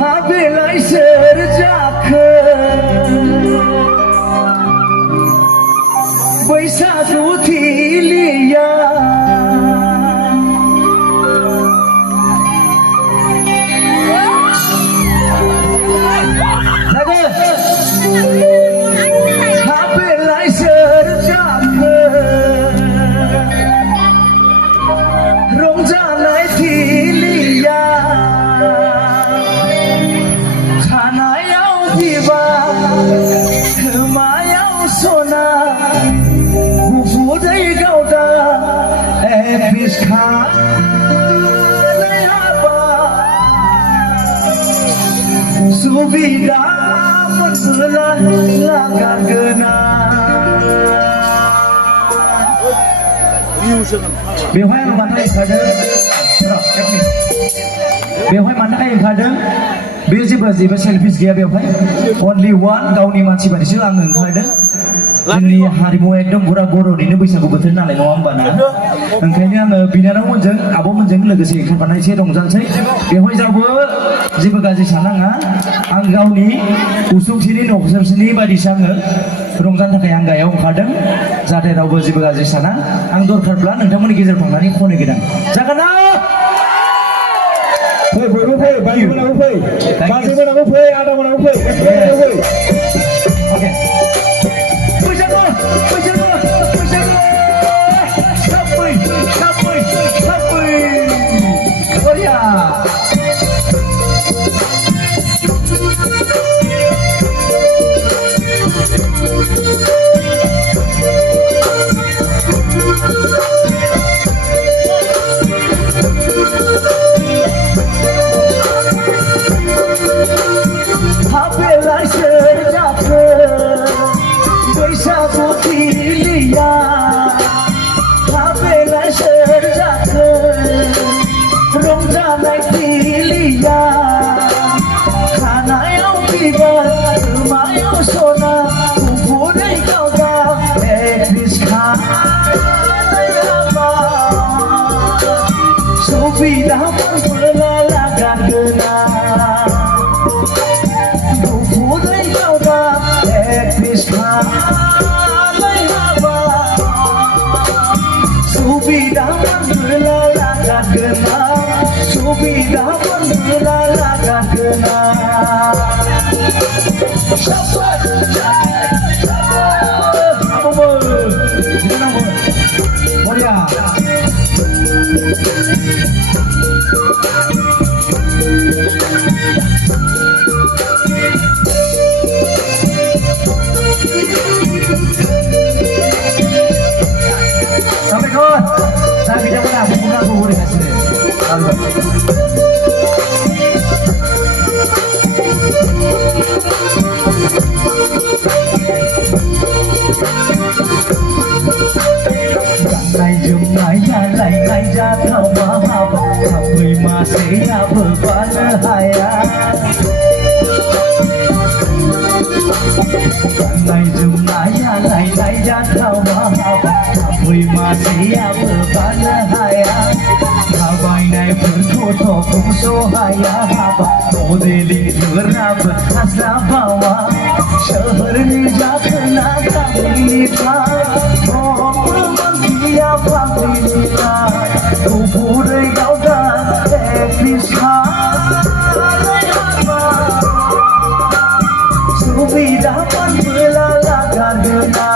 हाबेलाय सोर जाखो बैसागु थिलिया हाबेलाय सोर जाखो रंजानाय थिलिया खानायाव बिबार खोमायाव सना गुफुरै गावदा सुबिदा मोनबोला लागागोना बेवहाय आं मानो ओंखारदों बेवहाय मानो थाखाय ओंखारदों बे जेबो सेल्फिस गैया बेवहाय अनलि वान गावनि मानसि बायदिसो आं ओंखारदों जोंनि हारिमुआ एकदम बुरा बर'निनो बैसागु बोथोर नालाय नङा होमबा ना ओंखायनो आङो बिनानावमोनजों आब'मोनजों लोगोसे ओंखारफाना एसे रंजानोसै बेवहाय रावबो जेबो गाज्रि सानाङा आं गावनि उसुंसेनि न'खरसेनि बायदिसो आङो रंजानो थाखाय आं गायाव ओंखारदों जाहाथे रावबो जेबो गाज्रि साना आं दरखारब्ला नोंथांमोननि गेजेराव थांनानै खनो गोदान जागोन ना फै बयबो फै बाजैमोनाबो फै बाजैमोनाबो फै आदामोनाबो फै अके बैसागु बैसागु बैसागु साबै साबै साबै बरिया हाबेलाय सोर जाखो बैसागु थिलिया हाबेलाय सोर जाखो रंजानाय थिलिया खानायाव बिबार खोमायाव सना गुफुरै गावदा सुबिदा मोनबोला लागागोना गुफुरै गावदा सुबिदा मोनबोला लागागोना सुबिदा मोनबोला लागागोना बरिया sampai kawan saya tidak pernah menggunakan boleh kasih Ngày dừng ngày ra lại ngày ra thao má hào thao người mà sẽ ra bờ quán hai á ngày dừng ngày ra lại ngày ra thao má hào thao người mà sẽ ra bờ quán hai á thao bài này vẫn thô thô cũng số hai á ô đề linh thừa ra bờ hát ra vào á शहर में जाकर ना कहीं था dia pamilya kuburai gauda ekisa subida panbela lagadena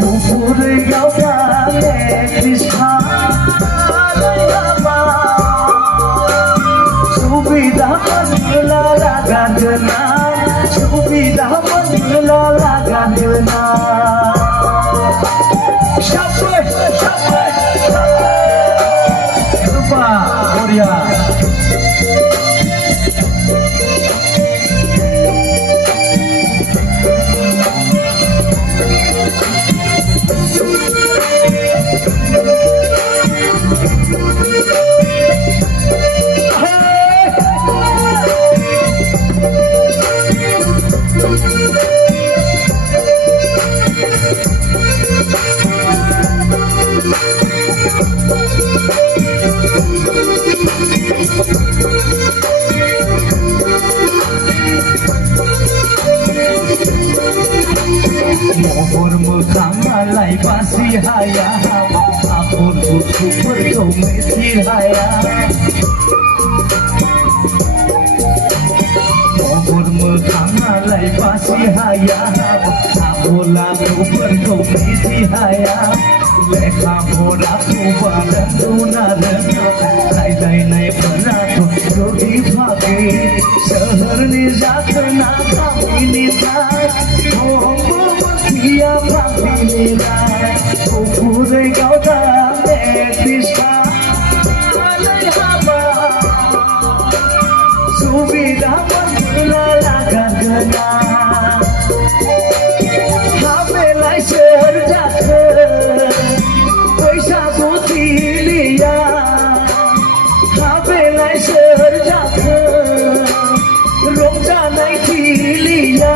kuburai gauda ekisa subida panbela lagadena subida panbela lagadena Sampai, sampai, sampai. Lupa, Korea. दुखुफोरखौ मिथिहाया महर मोखाङालाय बासिहाया आखल आखुफोरखौ मिथिहाया लेखा फराखौ रोंगौना रोङा रायज्लायनायफोराथ' गोदै फागै सोहोरनि जाखोना गामिनिफ्राय हमबो मोनथिया फाग्लिनिलाय गुफुरै गावदा मेट्रिक्सआ हाबा सुबिदा मोनबोला लागारगोना हाबेलाय सोर जाखो बैसागु थिलिया हाबेलाय सोर जाखो रंजानाय थिलिया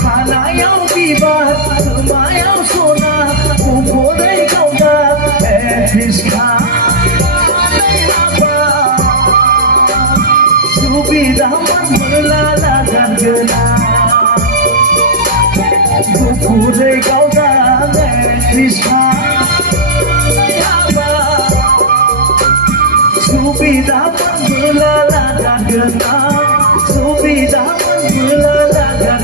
खानायाव बिबार खोमायाव सना गुफुरै गावदा मेट्रिक्सआ सुबिदा मोनबोला लागारगोना गुफुरै गावदा मेट्रिक्सआ सुबिदा मोनबोला लागारगोना सुबिदा मोनबोला लागारगोना